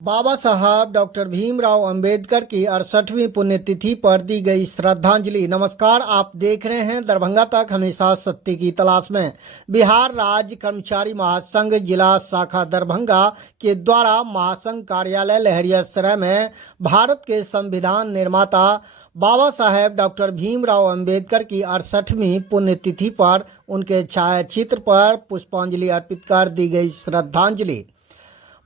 बाबा साहब डॉक्टर भीमराव अंबेडकर की 68वीं पुण्यतिथि पर दी गई श्रद्धांजलि। नमस्कार, आप देख रहे हैं दरभंगा तक, हमेशा सत्य की तलाश में। बिहार राज्य कर्मचारी महासंघ जिला शाखा दरभंगा के द्वारा महासंघ कार्यालय लहरियासराय में भारत के संविधान निर्माता बाबा साहेब डॉक्टर भीमराव अंबेडकर की 68वीं पुण्यतिथि पर उनके छायाचित्र पर पुष्पांजलि अर्पित कर दी गई श्रद्धांजलि।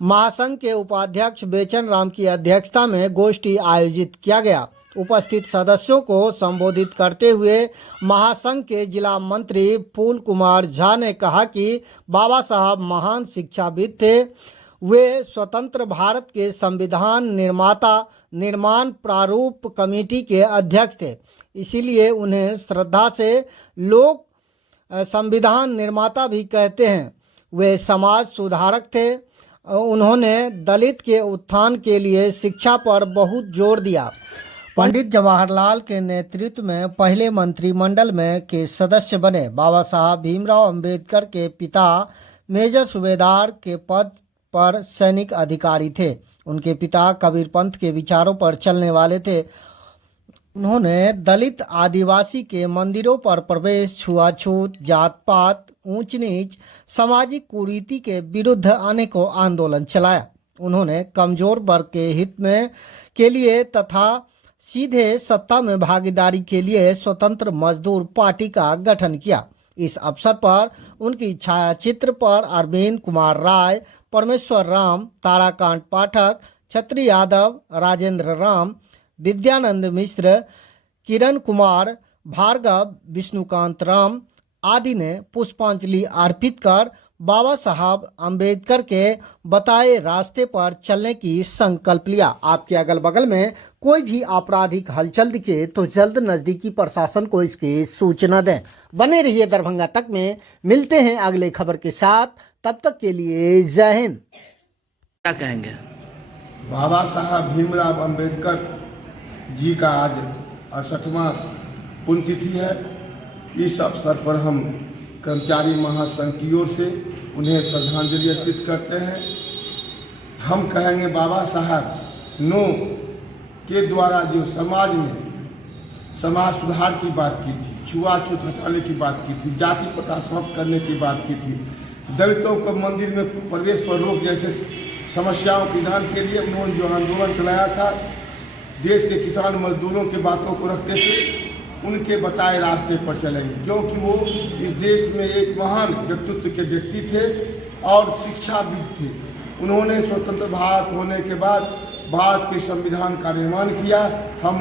महासंघ के उपाध्यक्ष बेचन राम की अध्यक्षता में गोष्ठी आयोजित किया गया। उपस्थित सदस्यों को संबोधित करते हुए महासंघ के जिला मंत्री फूल कुमार झा ने कहा कि बाबा साहब महान शिक्षाविद थे। वे स्वतंत्र भारत के संविधान निर्माता निर्माण प्रारूप कमेटी के अध्यक्ष थे, इसीलिए उन्हें श्रद्धा से लोग संविधान निर्माता भी कहते हैं। वे समाज सुधारक थे। उन्होंने दलित के उत्थान के लिए शिक्षा पर बहुत जोर दिया। पंडित जवाहरलाल के नेतृत्व में पहले मंत्रिमंडल में के सदस्य बने। बाबा साहब भीमराव अंबेडकर के पिता मेजर सूबेदार के पद पर सैनिक अधिकारी थे। उनके पिता कबीर पंथ के विचारों पर चलने वाले थे। उन्होंने दलित आदिवासी के मंदिरों पर प्रवेश, छुआछूत, जात पात, ऊंच नीच, सामाजिक कुरीति के विरुद्ध अनेकों आंदोलन चलाया। उन्होंने कमजोर वर्ग के हित में के लिए तथा सीधे सत्ता में भागीदारी के लिए स्वतंत्र मजदूर पार्टी का गठन किया। इस अवसर पर उनकी छायाचित्र पर अरविंद कुमार राय, परमेश्वर राम, ताराकांत पाठक, छत्री यादव, राजेंद्र राम, विद्यानंद मिश्र, किरण कुमार, भार्गव, विष्णुकांत राम आदि ने पुष्पांजलि अर्पित कर बाबा साहब अंबेडकर के बताए रास्ते पर चलने की संकल्प लिया। आपके अगल बगल में कोई भी आपराधिक हलचल दिखे तो जल्द नजदीकी प्रशासन को इसकी सूचना दें। बने रहिए दरभंगा तक में। मिलते हैं अगले खबर के साथ, तब तक के लिए जय हिंद। क्या कहेंगे? बाबा साहब भीमराव अंबेडकर जी का आज 68वां पुण्यतिथि है। इस अवसर पर हम कर्मचारी महासंघ की ओर से उन्हें श्रद्धांजलि अर्पित करते हैं। हम कहेंगे बाबा साहब नो के द्वारा जो समाज में समाज सुधार की बात की थी, छुआछूत हटाने की बात की थी, जाति प्रथा समाप्त करने की बात की थी, दलितों को मंदिर में प्रवेश पर रोक जैसे समस्याओं के निदान के लिए उन्होंने जो आंदोलन चलाया था, देश के किसान मजदूरों की बातों को रखते थे, उनके बताए रास्ते पर चलेंगे, क्योंकि वो इस देश में एक महान व्यक्तित्व के व्यक्ति थे और शिक्षाविद थे। उन्होंने स्वतंत्र भारत होने के बाद भारत के संविधान का निर्माण किया। हम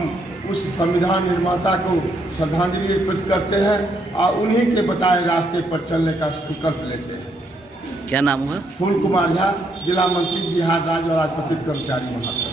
उस संविधान निर्माता को श्रद्धांजलि अर्पित करते हैं और उन्हीं के बताए रास्ते पर चलने का संकल्प लेते हैं। क्या नाम है? फूल कुमार झा, जिला मंत्री, बिहार राज्य और राजपत्रित कर्मचारी महासंघ।